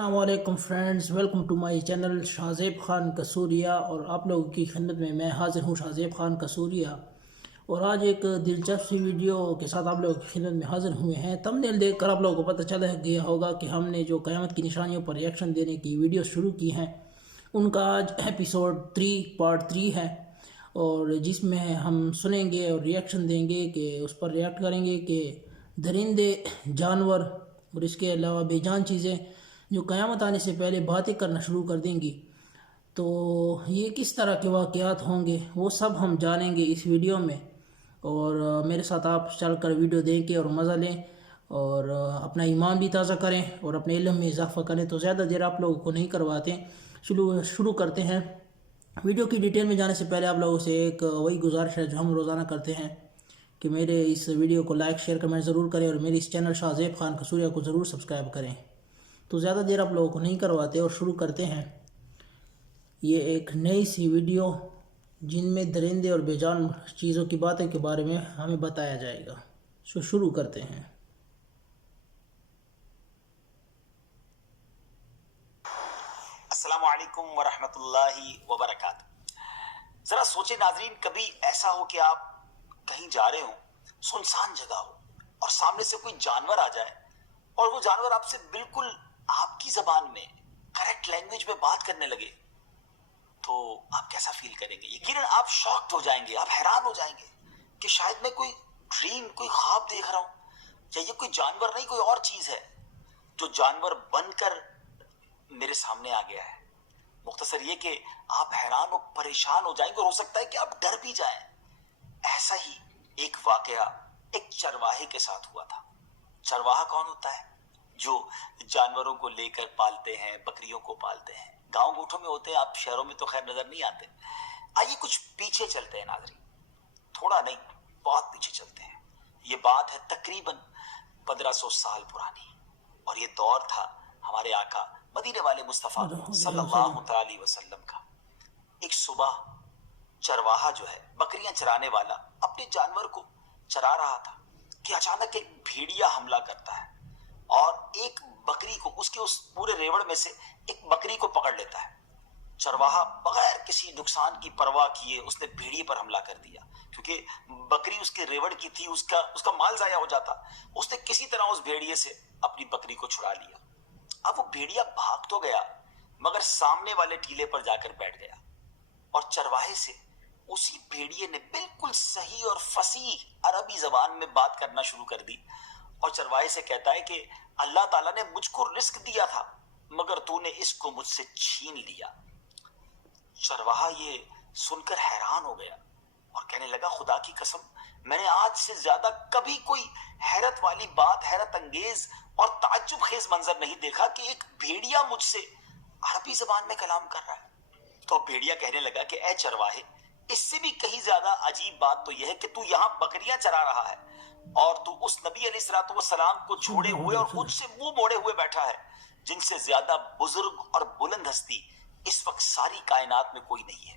السلام علیکم friends, welcome to my channel Shahzeb Khan Kasuriya, اور آپ لوگوں کی خدمت میں میں حاضر ہوں شاہزیب خان قصوریہ۔ اور آج ایک دلچسپ سی ویڈیو کے ساتھ آپ لوگوں کی خدمت میں حاضر ہوئے ہیں۔ تمبنیل دیکھ کر آپ لوگوں کو پتہ چل گیا ہوگا کہ ہم نے جو قیامت کی نشانیوں پر ریئیکشن دینے کی ویڈیو شروع کی ہیں ان کا آج ایپیسوڈ 3 پارٹ 3 ہے، اور جس میں ہم سنیں گے اور ریئیکشن دیں گے کہ اس پر ریئیکٹ کریں گے کہ درندے، جانور اور اس کے علاوہ بے جان چیزیں جو قیامت آنے سے پہلے باتیں کرنا شروع کر دیں گی، تو یہ کس طرح کے واقعات ہوں گے وہ سب ہم جانیں گے اس ویڈیو میں۔ اور میرے ساتھ آپ چل کر ویڈیو دیکھ کے اور مزہ لیں اور اپنا ایمان بھی تازہ کریں اور اپنے علم میں اضافہ کریں۔ تو زیادہ دیر آپ لوگوں کو نہیں کرواتے، شروع کرتے ہیں۔ ویڈیو کی ڈیٹیل میں جانے سے پہلے آپ لوگوں سے ایک وہی گزارش ہے جو ہم روزانہ کرتے ہیں کہ میرے اس ویڈیو کو لائک شیئر کمنٹ ضرور کریں اور میرے اس چینل شاہزیب خان قصوریہ کو ضرور سبسکرائب کریں۔ تو زیادہ دیر آپ لوگوں کو نہیں کرواتے اور شروع کرتے ہیں۔ یہ ایک نئی سی ویڈیو جن میں درندے اور بے جان چیزوں کی باتیں کے بارے میں ہمیں بتایا جائے گا۔ شروع کرتے ہیں۔ السلام علیکم ورحمۃ اللہ وبرکاتہ۔ ذرا سوچیں ناظرین، کبھی ایسا ہو کہ آپ کہیں جا رہے ہوں، سنسان جگہ ہو اور سامنے سے کوئی جانور آ جائے اور وہ جانور آپ سے بالکل آپ کی زبان میں کریکٹ لینگویج میں بات کرنے لگے، تو آپ کیسا فیل کریں گے؟ یقیناً آپ شاکڈ ہو جائیں گے، آپ حیران ہو جائیں گے کہ شاید میں کوئی ڈریم، کوئی خواب دیکھ رہا ہوں، یا یہ کوئی جانور نہیں کوئی اور چیز ہے جو جانور بن کر میرے سامنے آ گیا ہے۔ مختصر یہ کہ آپ حیران و پریشان ہو جائیں گے اور ہو سکتا ہے کہ آپ ڈر بھی جائیں۔ ایسا ہی ایک واقعہ ایک چرواہے کے ساتھ ہوا تھا۔ چرواہا کون ہوتا ہے؟ جو جانوروں کو لے کر پالتے ہیں، بکریوں کو پالتے ہیں، گاؤں گوٹھوں میں ہوتے ہیں، آپ شہروں میں تو خیر نظر نہیں آتے۔ آئیے کچھ پیچھے چلتے ہیں ناظرین، تھوڑا نہیں بہت پیچھے چلتے ہیں۔ یہ بات ہے تقریباً 1500 سال پرانی، اور یہ دور تھا ہمارے آقا مدینے والے مصطفیٰ صلی اللہ تعالی وسلم کا۔ ایک صبح چرواہا جو ہے، بکریاں چرانے والا، اپنے جانور کو چرا رہا تھا کہ اچانک ایک بھیڑیا حملہ کرتا ہے اور ایک بکری کو، اس کے اس پورے ریوڑ میں سے ایک بکری کو پکڑ لیتا ہے۔ چرواہا بغیر کسی نقصان کی پرواہ کیے اس نے بھیڑیے پر حملہ کر دیا، کیونکہ بکری اس کے ریوڑ کی تھی، اس کا مال ضائع ہو جاتا۔ اس نے کسی طرح اس بھیڑیے سے اپنی بکری کو چھڑا لیا۔ اب وہ بھیڑیا بھاگ تو گیا مگر سامنے والے ٹیلے پر جا کر بیٹھ گیا، اور چرواہے سے اسی بھیڑیے نے بالکل صحیح اور فصیح عربی زبان میں بات کرنا شروع کر دی، اور چرواہے سے کہتا ہے کہ اللہ تعالیٰ نے مجھ کو رزق دیا تھا مگر تو نے اس کو مجھ سے چھین لیا۔ چرواہا یہ سن کر حیران ہو گیا اور کہنے لگا، خدا کی قسم، میں نے آج سے زیادہ کبھی کوئی حیرت والی بات، حیرت انگیز اور تعجب خیز منظر نہیں دیکھا کہ ایک بھیڑیا مجھ سے عربی زبان میں کلام کر رہا ہے۔ تو بھیڑیا کہنے لگا کہ اے چرواہے، اس سے بھی کہیں زیادہ عجیب بات تو یہ ہے کہ تو یہاں بکریاں چرا رہا ہے اور تو اس نبی علیہ الصلوۃ والسلام کو چھوڑے ہوئے اور مجھ سے منہ موڑے ہوئے بیٹھا ہے، جن سے زیادہ بزرگ اور بلند ہستی اس وقت ساری کائنات میں کوئی نہیں ہے۔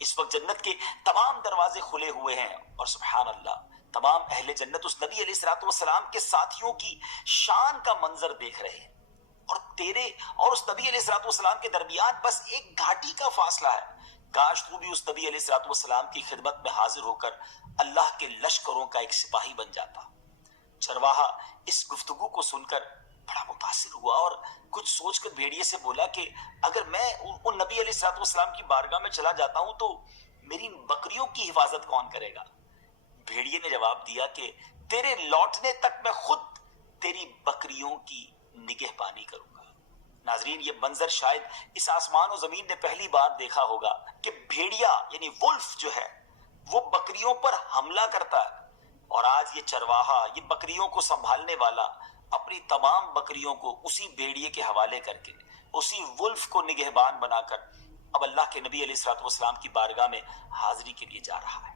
اس وقت جنت کے تمام دروازے کھلے ہوئے ہیں، اور سبحان اللہ، تمام اہل جنت اس نبی علیہ الصلوۃ والسلام کے ساتھیوں کی شان کا منظر دیکھ رہے ہیں، اور تیرے اور اس نبی علیہ الصلوۃ والسلام کے درمیان بس ایک گھاٹی کا فاصلہ ہے۔ کاش تو بھی اس نبی علیہ الصلوۃ والسلام کی خدمت میں حاضر ہو کر اللہ کے لشکروں کا ایک سپاہی بن جاتا۔ چرواہا اس گفتگو کو سن کر بڑا متاثر ہوا اور کچھ سوچ کر بھیڑیے سے بولا کہ اگر میں ان نبی علیہ الصلوۃ والسلام کی بارگاہ میں چلا جاتا ہوں تو میری بکریوں کی حفاظت کون کرے گا؟ بھیڑیے نے جواب دیا کہ تیرے لوٹنے تک میں خود تیری بکریوں کی نگہبانی کروں گا۔ ناظرین، یہ منظر شاید اس آسمان و زمین نے پہلی بار دیکھا ہوگا کہ بھیڑیا یعنی ولف جو ہے وہ بکریوں پر حملہ کرتا ہے، اور آج یہ چرواہا، یہ بکریوں کو سنبھالنے والا، اپنی تمام بکریوں کو اسی بھیڑیے کے حوالے کر کے، اسی ولف کو نگہبان بنا کر اب اللہ کے نبی علیہ الصلوۃ والسلام کی بارگاہ میں حاضری کے لیے جا رہا ہے۔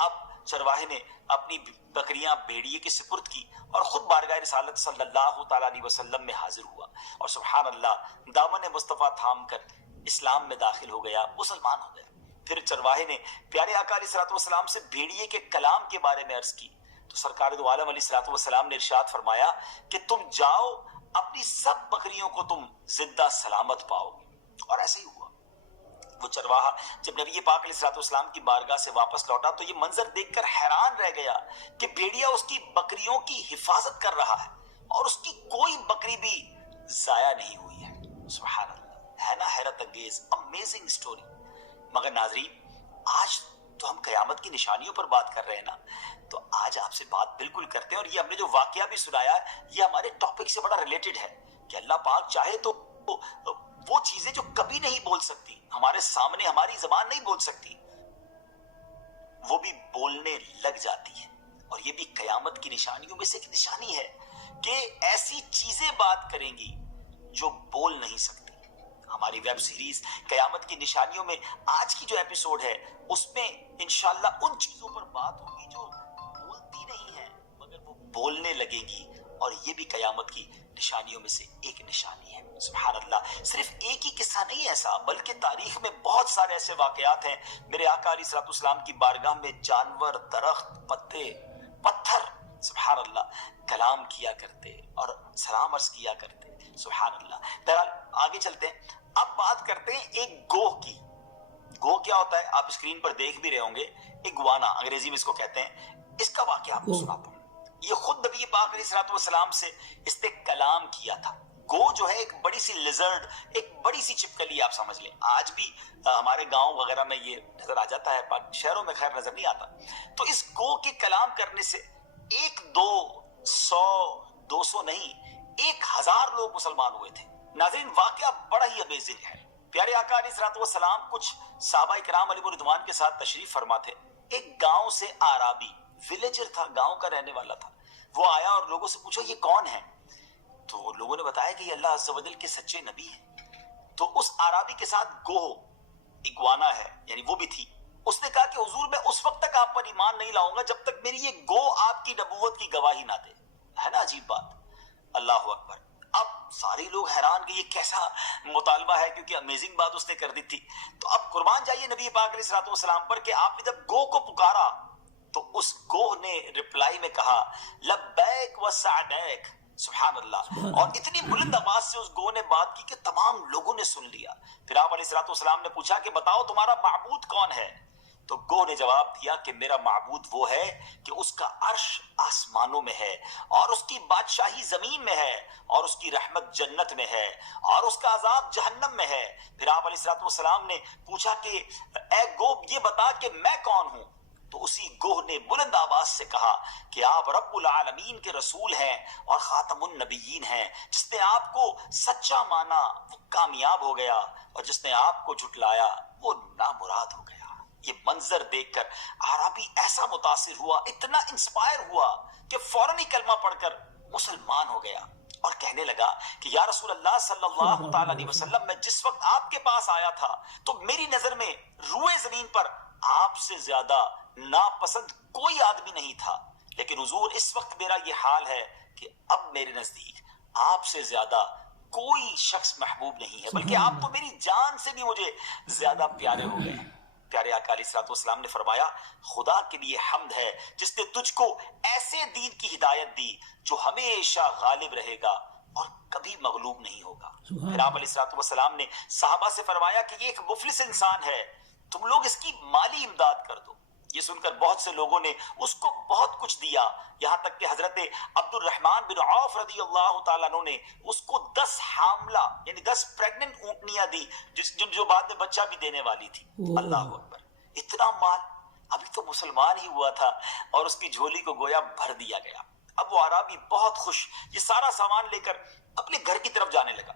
اب چرواہے نے اپنی بکریاں بھیڑیے کے سپرد کی اور خود بارگاہ رسالت صلی اللہ تعالیٰ علیہ وسلم میں حاضر ہوا، اور سبحان اللہ، دامن مصطفیٰ تھام کر اسلام میں داخل ہو گیا، مسلمان ہو گیا۔ پھر چرواہے نے پیارے آقا علیہ الصلوۃ والسلام سے بھیڑیے کے کلام کے بارے میں عرض کی، تو سرکار دو عالم علیہ الصلوۃ والسلام نے ارشاد فرمایا کہ تم جاؤ، اپنی سب بکریوں کو تم زندہ سلامت پاؤ گے۔ اور ایسا ہی ہوا۔ وہ چرواہا جب نبی پاک علیہ الصلوۃ والسلام کی بارگاہ سے واپس لوٹا تو یہ منظر دیکھ کر حیران رہ گیا کہ بھیڑیا اس کی بکریوں کی حفاظت کر رہا ہے اور اس کی کوئی بکری بھی ضائع نہیں ہوئی ہے۔ سبحان اللہ، ہے نا حیرت انگیز، امیزنگ سٹوری۔ مگر ناظرین، آج تو ہم قیامت کی نشانیوں پر بات کر رہے ہیں نا، تو آج آپ سے بات بالکل کرتے ہیں، اور یہ ہم نے جو واقعہ بھی سنایا ہے یہ ہمارے ٹاپک سے بڑا ریلیٹڈ ہے کہ اللہ پاک چاہے تو وہ چیزیں جو کبھی نہیں بول سکتی، ہمارے سامنے ہماری زبان نہیں بول سکتی، وہ بھی بولنے لگ جاتی ہے۔ اور یہ بھی قیامت کی نشانیوں میں سے ایک نشانی ہے کہ ایسی چیزیں بات کریں گی جو بول نہیں سکتی۔ ہماری ویب سیریز قیامت کی نشانیوں میں آج کی جو ایپیسوڈ ہے اس میں انشاءاللہ ان چیزوں پر بات ہوگی جو بولتی نہیں ہیں مگر وہ بولنے لگے گی، اور یہ بھی قیامت کی نشانیوں میں سے ایک نشانی ہے۔ سبحان اللہ، صرف ایک ہی قصہ نہیں ایسا، بلکہ تاریخ میں بہت سارے ایسے واقعات ہیں۔ میرے آقا علیہ الصلوۃ والسلام کی بارگاہ میں جانور، درخت، پتے، پتھر سبحان اللہ کلام کیا کرتے اور سلام عرض کیا کرتے۔ سبحان اللہ۔ بہرحال آگے چلتے ہیں، اب بات کرتے ہیں ایک گوہ کی۔ گوہ کیا ہوتا ہے آپ اسکرین پر دیکھ بھی رہے ہوں گے، ایگوانا انگریزی میں اس کو کہتے ہیں۔ اس کا واقعہ آپ کو سناتا ہوں۔ یہ خود نبی پاک علیہ الصلوۃ والسلام سے اس نے کلام کیا تھا۔ گو جو ہے ایک بڑی سی لیزرڈ، ایک بڑی سی چھپکلی آپ سمجھ لیں۔ آج بھی ہمارے گاؤں وغیرہ میں یہ نظر آ جاتا ہے، شہروں میں خیر نظر نہیں آتا۔ تو اس گو کے کلام کرنے سے 100 200 نہیں 1000 لوگ مسلمان ہوئے تھے۔ ناظرین، واقعہ بڑا ہی امیزنگ ہے۔ پیارے آقا علیہ الصلوۃ والسلام کچھ صحابہ کرام علیہ رضوان کے ساتھ تشریف فرما تھے۔ ایک گاؤں سے آرابی، ولیجر تھا، گاؤں کا رہنے والا تھا، وہ آیا اور لوگوں سے پوچھا یہ کون ہے؟ تو لوگوں نے بتایا کہ یہ اللہ عز و جل کے سچے نبی ہیں۔ تو اس آرابی کے ساتھ گوہ اگوانا ہے، یعنی وہ بھی تھی۔ اس نے کہا کہ حضور میں اس وقت تک آپ پر ایمان نہیں لاؤں گا جب تک میری یہ گو آپ کی نبوت کی گواہی نہ دے۔ ہے نا عجیب بات؟ اللہ اکبر۔ اب سارے لوگ حیران کہ یہ کیسا مطالبہ ہے، کیونکہ امیزنگ بات اس نے کر دی تھی۔ تو اب قربان جائیے نبی پاک علیہ الصلوۃ والسلام پر کہ آپ نے جب گو کو پکارا تو اس گوہ نے ریپلائی میں کہا لبیک و سعدیک۔ سبحان اللہ۔ اور اتنی بلند آواز سے اس گوہ نے بات کی کہ تمام لوگوں نے سن لیا۔ پھر آپ علیہ الصلوۃ والسلام نے پوچھا کہ بتاؤ تمہارا معبود کون ہے؟ تو گوہ نے جواب دیا کہ میرا معبود وہ ہے کہ اس کا عرش آسمانوں میں ہے اور اس کی بادشاہی زمین میں ہے اور اس کی رحمت جنت میں ہے اور اس کا عذاب جہنم میں ہے۔ پھر آپ علیہ الصلوۃ والسلام نے پوچھا کہ اے گوہ یہ بتا کہ میں کون ہوں؟ تو اسی گوہ نے بلند آواز سے کہا کہ آپ رب العالمین کے رسول ہیں اور خاتم النبیین ہیں۔ جس نے آپ کو سچا مانا وہ کامیاب ہو گیا اور جس نے آپ کو جھٹلایا وہ نامراد ہو گیا۔ یہ منظر دیکھ کر عربی ایسا متاثر ہوا، اتنا انسپائر ہوا کہ فوراً ہی کلمہ پڑھ کر مسلمان ہو گیا اور کہنے لگا کہ یا رسول اللہ صلی اللہ تعالی علیہ وسلم، میں جس وقت آپ کے پاس آیا تھا تو میری نظر میں روئے زمین پر آپ سے زیادہ ناپسند کوئی آدمی نہیں تھا، لیکن حضور اس وقت میرا یہ حال ہے کہ اب میرے نزدیک آپ سے زیادہ کوئی شخص محبوب نہیں ہے، بلکہ آپ تو میری جان سے بھی مجھے زیادہ پیارے ہو گئے۔ پیارے آقا علیہ الصلوۃ والسلام نے فرمایا خدا کے لیے حمد ہے جس نے تجھ کو ایسے دین کی ہدایت دی جو ہمیشہ غالب رہے گا اور کبھی مغلوب نہیں ہوگا۔ پھر آپ علیہ الصلوۃ والسلام نے صحابہ سے فرمایا کہ یہ ایک مفلس انسان ہے، تم لوگ اس کی مالی امداد کر دو۔ یہ سن کر بہت سے لوگوں نے اس کو بہت کچھ دیا، یہاں تک کہ حضرت عبد الرحمن بن عوف رضی اللہ تعالیٰ عنہ نے اس کو 10 حاملہ یعنی 10 پریگننٹ اونٹنیاں دی جو بعد میں بچہ بھی دینے والی تھی۔ اللہ اکبر، اتنا مال! ابھی تو مسلمان ہی ہوا تھا اور اس کی جھولی کو گویا بھر دیا گیا۔ اب وہ عربی بہت خوش یہ سارا سامان لے کر اپنے گھر کی طرف جانے لگا۔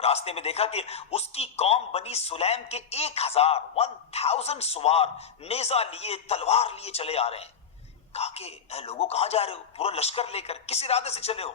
راستے میں دیکھا کہ اس کی قوم بنی سلیم کے 1000 سوار نیزہ لیے تلوار لیے چلے آ رہے ہیں۔ کہا کہ اے لوگوں کہاں جا رہے ہو؟ پورا لشکر لے کر کس ارادے سے چلے ہو؟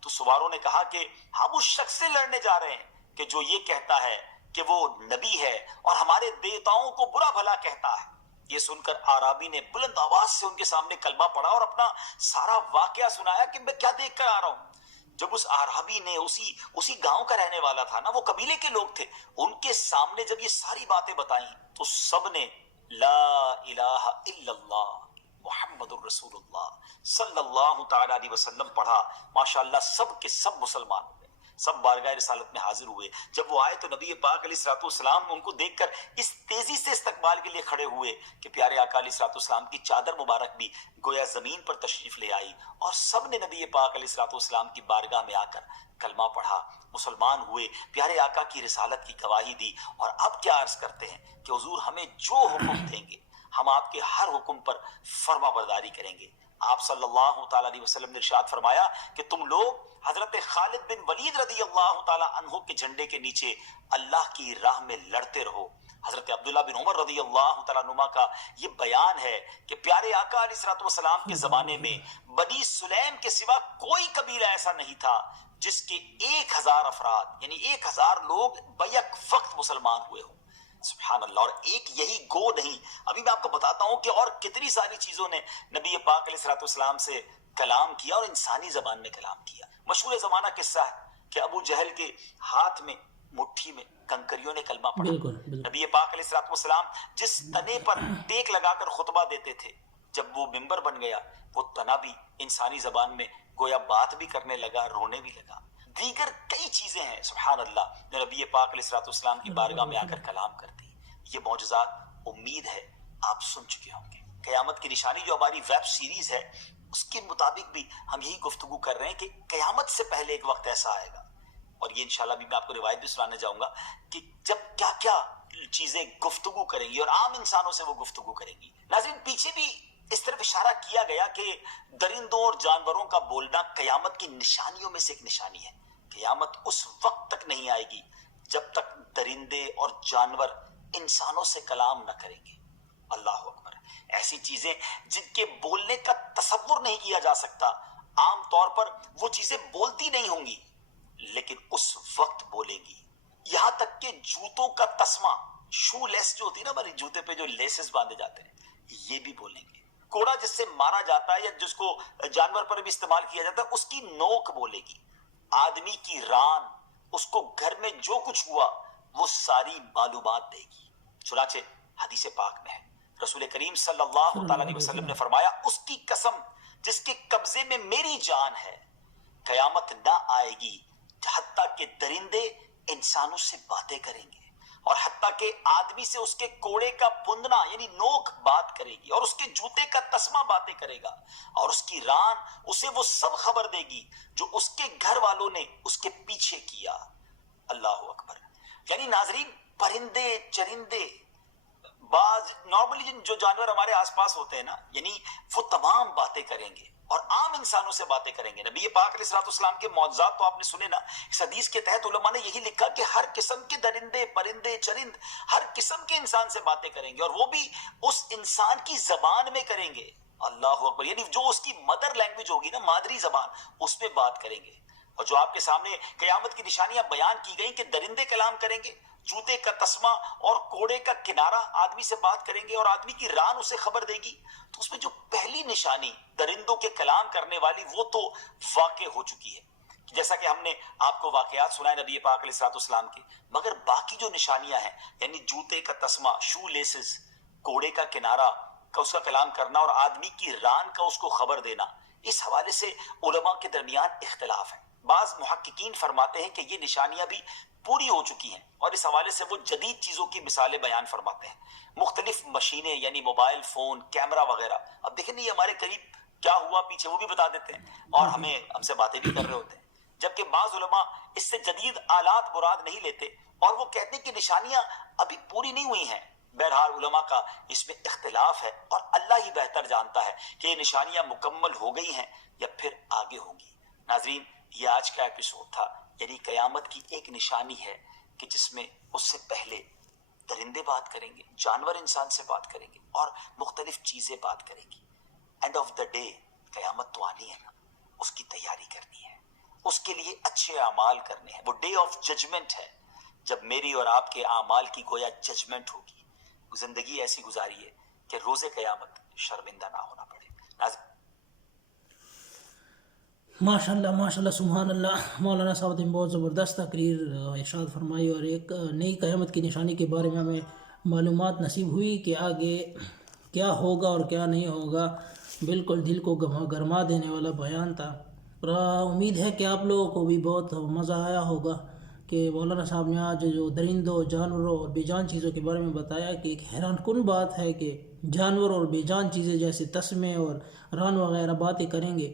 تو سواروں نے کہا کہ ہم اس شخص سے لڑنے جا رہے ہیں کہ جو یہ کہتا ہے کہ وہ نبی ہے اور ہمارے دیوتاؤں کو برا بھلا کہتا ہے۔ یہ سن کر آرابی نے بلند آواز سے ان کے سامنے کلمہ پڑھا اور اپنا سارا واقعہ سنایا کہ میں کیا دیکھ کر آ رہا ہوں۔ جب اس آرابی نے اسی گاؤں کا رہنے والا تھا نا، وہ قبیلے کے لوگ تھے، ان کے سامنے جب یہ ساری باتیں بتائیں تو سب نے لا الہ الا اللہ محمد الرسول اللہ صلی اللہ تعالی علیہ وسلم پڑھا، ماشاءاللہ سب کے سب مسلمان ہو گئے، سب بارگاہ رسالت میں حاضر ہوئے۔ جب وہ آئے تو نبی پاک علیہ الصلوۃ والسلام ان کو دیکھ کر اس تیزی سے استقبال کے لیے کھڑے ہوئے کہ پیارے آقا علیہ الصلوۃ والسلام کی چادر مبارک بھی گویا زمین پر تشریف لے آئی، اور سب نے نبی پاک علیہ الصلوۃ والسلام کی بارگاہ میں آ کر کلمہ پڑھا، مسلمان ہوئے، پیارے آقا کی رسالت کی گواہی دی۔ اور اب کیا عرض کرتے ہیں کہ حضور ہمیں جو حکم دیں گے ہم آپ کے ہر حکم پر فرما برداری کریں گے۔ آپ صلی اللہ تعالیٰ علیہ وسلم نے ارشاد فرمایا کہ تم لوگ حضرت خالد بن ولید رضی اللہ تعالیٰ عنہ کے جھنڈے کے نیچے اللہ کی راہ میں لڑتے رہو۔ حضرت عبداللہ بن عمر رضی اللہ تعالیٰ عنہما کا یہ بیان ہے کہ پیارے آقا علیہ الصلوۃ والسلام کے زمانے میں بنی سلیم کے سوا کوئی قبیلہ ایسا نہیں تھا جس کے 1000 افراد یعنی 1000 لوگ بیک وقت مسلمان ہوئے ہوں۔ سبحان اللہ۔ اور ایک یہی گو نہیں، ابھی میں آپ کو بتاتا ہوں کہ اور کتنی ساری چیزوں نے نبی پاک علیہ الصلوۃ والسلام سے کلام کیا اور انسانی زبان میں کلام کیا۔ مشہور زمانہ قصہ ہے کہ ابو جہل کے ہاتھ میں مٹھی میں کنکریوں نے کلمہ پڑھا۔ نبی پاک علیہ الصلوۃ والسلام جس تنے پر ٹیک لگا کر خطبہ دیتے تھے، جب وہ منبر بن گیا وہ تنا بھی انسانی زبان میں گویا بات بھی کرنے لگا، رونے بھی لگا۔ دیگر کئی چیزیں ہیں سبحان اللہ جو نبی پاک علیہ الصلوۃ والسلام کی بارگاہ میں آ کر کلام کرتی ہیں۔ یہ معجزات امید ہے آپ سن چکے ہوں گے۔ قیامت کی نشانی جو ہماری ویب سیریز ہے اس کے مطابق بھی ہم یہی گفتگو کر رہے ہیں کہ قیامت سے پہلے ایک وقت ایسا آئے گا، اور یہ انشاءاللہ بھی میں آپ کو روایت بھی سنانے جاؤں گا کہ جب کیا کیا چیزیں گفتگو کریں گی اور عام انسانوں سے وہ گفتگو کریں گی۔ ناظرین پیچھے بھی اس طرف اشارہ کیا گیا کہ درندوں اور جانوروں کا بولنا قیامت کی نشانیوں میں سے ایک نشانی ہے۔ قیامت اس وقت تک نہیں آئے گی جب تک درندے اور جانور انسانوں سے کلام نہ کریں گے۔ اللہ اکبر۔ ایسی چیزیں جن کے بولنے کا تصور نہیں کیا جا سکتا، عام طور پر وہ چیزیں بولتی نہیں ہوں گی لیکن اس وقت بولیں گی۔ یہاں تک کہ جوتوں کا تسمہ، شو لیس جو ہوتی ہے نا ہمارے جوتے پہ جو لیسز باندھے جاتے ہیں، یہ بھی بولیں گے۔ کوڑا جس سے مارا جاتا ہے یا جس کو جانور پر بھی استعمال کیا جاتا ہے اس کی نوک بولے گی۔ آدمی کی ران، اس کو گھر میں جو کچھ ہوا وہ ساری معلومات دے گی۔ چنانچہ حدیث پاک میں ہے رسول کریم صلی اللہ تعالیٰ علیہ وسلم نے فرمایا، اس کی قسم جس کے قبضے میں میری جان ہے، قیامت نہ آئے گی حتیٰ کہ درندے انسانوں سے باتیں کریں گے، اور حتیٰ کہ آدمی سے اس کے کوڑے کا پندنا یعنی نوک بات کرے گی، اور اس کے جوتے کا تسمہ باتیں کرے گا، اور اس کی ران اسے وہ سب خبر دے گی جو اس کے گھر والوں نے اس کے پیچھے کیا۔ اللہ اکبر۔ یعنی ناظرین پرندے چرندے بعض نارملی جو جانور ہمارے آس پاس ہوتے ہیں نا، یعنی وہ تمام باتیں کریں گے اور عام انسانوں سے باتیں کریں گے۔ نبی پاک علیہ الصلوۃ والسلام کے معجزات تو آپ نے سنے نا۔ اس حدیث کے تحت علماء نے یہی لکھا کہ ہر قسم کے درندے پرندے چرند ہر قسم کے انسان سے باتیں کریں گے، اور وہ بھی اس انسان کی زبان میں کریں گے۔ اللہ اکبر۔ یعنی جو اس کی مدر لینگویج ہوگی نا، مادری زبان، اس میں بات کریں گے۔ اور جو آپ کے سامنے قیامت کی نشانیاں بیان کی گئیں کہ درندے کلام کریں گے، جوتے کا تسمہ اور کوڑے کا کنارہ آدمی سے بات کریں گے، اور آدمی کی ران اسے خبر دے گی، تو اس میں جو پہلی نشانی درندوں کے کلام کرنے والی وہ تو واقع ہو چکی ہے، جیسا کہ ہم نے آپ کو واقعات سنائے نبی پاک علیہ الصلوۃ والسلام کے۔ مگر باقی جو نشانیاں ہیں یعنی جوتے کا تسمہ، شو لیسز، کوڑے کا کنارہ کا اس کا کلام کرنا اور آدمی کی ران کا اس کو خبر دینا، اس حوالے سے علماء کے درمیان اختلاف ہے۔ بعض محققین فرماتے ہیں کہ یہ نشانیاں بھی پوری ہو چکی ہیں، اور اس حوالے سے وہ جدید چیزوں کی مثالیں بیان فرماتے ہیں، مختلف مشینیں یعنی موبائل فون، کیمرہ وغیرہ۔ اب دیکھیں یہ ہمارے قریب کیا ہوا پیچھے وہ بھی بتا دیتے ہیں، اور ہم سے باتیں بھی کر رہے ہوتے ہیں، جبکہ بعض علماء اس سے جدید آلات مراد نہیں لیتے اور وہ کہتے ہیں کہ نشانیاں ابھی پوری نہیں ہوئی ہیں۔ بہرحال علماء کا اس میں اختلاف ہے، اور اللہ ہی بہتر جانتا ہے کہ یہ نشانیاں مکمل ہو گئی ہیں یا پھر آگے ہوں گی۔ ناظرین یہ آج کا ایپیسوڈ تھا، یعنی قیامت کی ایک نشانی ہے کہ جس میں اس سے پہلے درندے بات کریں گے، جانور انسان سے بات کریں گے، اور مختلف چیزیں بات کریں گی۔ اینڈ آف دا ڈے قیامت تو آنی ہے نا، اس کی تیاری کرنی ہے، اس کے لیے اچھے اعمال کرنے ہیں۔ وہ ڈے آف ججمنٹ ہے جب میری اور آپ کے اعمال کی گویا ججمنٹ ہوگی۔ زندگی ایسی گزاری ہے کہ روز قیامت شرمندہ نہ ہونا پڑے۔ ماشاءاللہ سبحان اللہ۔ مولانا صاحب نے بہت زبردست تقریر ارشاد فرمائی، اور ایک نئی قیامت کی نشانی کے بارے میں ہمیں معلومات نصیب ہوئی کہ آگے کیا ہوگا اور کیا نہیں ہوگا، بالکل دل کو گرما دینے والا بیان تھا، اور امید ہے کہ آپ لوگوں کو بھی بہت مزہ آیا ہوگا کہ مولانا صاحب نے آج جو درندوں، جانوروں اور بے جان چیزوں کے بارے میں بتایا کہ ایک حیران کن بات ہے کہ جانور اور بے جان چیزیں جیسے تسمے اور ران وغیرہ باتیں کریں گے،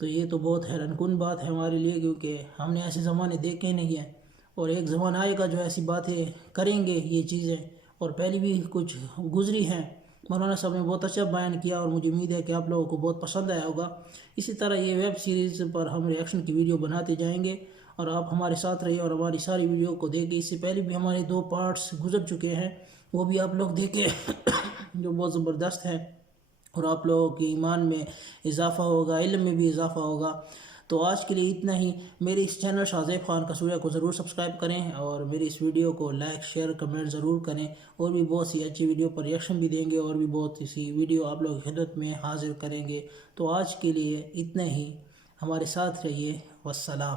تو یہ تو بہت حیران کن بات ہے ہمارے لیے، کیونکہ ہم نے ایسے زمانے دیکھے نہیں ہیں، اور ایک زمانہ آئے گا جو ایسی باتیں کریں گے یہ چیزیں، اور پہلے بھی کچھ گزری ہیں۔ مولانا صاحب نے بہت اچھا بیان کیا، اور مجھے امید ہے کہ آپ لوگوں کو بہت پسند آیا ہوگا۔ اسی طرح یہ ویب سیریز پر ہم ریئیکشن کی ویڈیو بناتے جائیں گے، اور آپ ہمارے ساتھ رہیے اور ہماری ساری ویڈیو کو دیکھیں۔ اس سے پہلے بھی ہمارے 2 پارٹس گزر چکے ہیں، وہ بھی آپ لوگ دیکھیں جو بہت زبردست ہے، اور آپ لوگوں کے ایمان میں اضافہ ہوگا، علم میں بھی اضافہ ہوگا۔ تو آج کے لیے اتنا ہی۔ میرے اس چینل شاہزیب خان کسوریا کو ضرور سبسکرائب کریں، اور میری اس ویڈیو کو لائک، شیئر، کمنٹ ضرور کریں، اور بھی بہت سی اچھی ویڈیو پر ریئیکشن بھی دیں گے، اور بھی بہت سی ویڈیو آپ لوگوں کی خدمت میں حاضر کریں گے۔ تو آج کے لیے اتنا ہی، ہمارے ساتھ رہیے، والسلام۔